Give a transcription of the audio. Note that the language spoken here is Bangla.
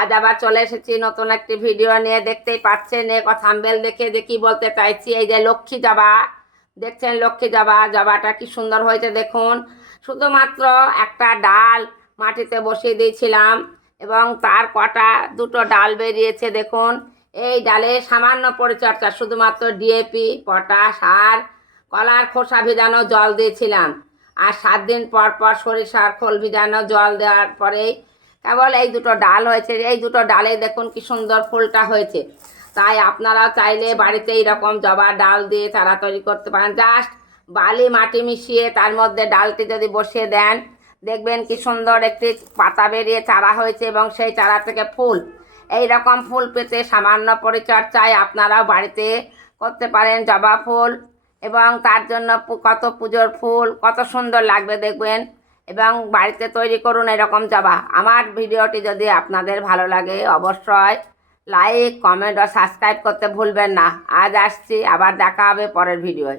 আজ আবার চলে এসেছি নতুন একটি ভিডিও নিয়ে। দেখতেই পাচ্ছেন থাম্বনেল দেখে যে কি বলতে চাইছি। এই যে লক্ষ্মী জবা দেখছেন, লক্ষ্মী জবা, জবাটা কি সুন্দর হয়েছে দেখুন। শুধুমাত্র একটা ডাল মাটিতে বসিয়ে দিয়েছিলাম এবং তার দুটো ডাল বেরিয়েছে দেখুন। এই ডালে সামান্য পরিচর্যা, শুধুমাত্র ডিএপি, পটাশ আর কলার খোসা ভিজানো জল দিয়েছিলাম। আর 7 দিন পর পর সরিষার খোল ভিজানো জল দেওয়ার পরেই কেবল এই দুটো ডাল হয়েছে। এই দুটো ডালে দেখুন কি সুন্দর ফুলটা হয়েছে। তাই আপনারাও চাইলে বাড়িতে এইরকম জবা ডাল দিয়ে চারা তৈরি করতে পারেন। জাস্ট বালি মাটি মিশিয়ে তার মধ্যে ডালটি যদি বসিয়ে দেন, দেখবেন কি সুন্দর একটি পাতা বেরিয়ে চারা হয়েছে এবং সেই চারা থেকে ফুল। এই রকম ফুল পেতে সামান্য পরিচর্যায় আপনারাও বাড়িতে করতে পারেন জবা ফুল, এবং তার জন্য কত পুজোর ফুল, কত সুন্দর লাগবে দেখবেন। এবং বাড়িতে তৈরি করুন এরকম জবা। আমার ভিডিওটি যদি আপনাদের ভালো লাগে অবশ্যই লাইক, কমেন্ট ও সাবস্ক্রাইব করতে ভুলবেন না। আজ আসছি, আবার দেখা হবে পরের ভিডিওয়।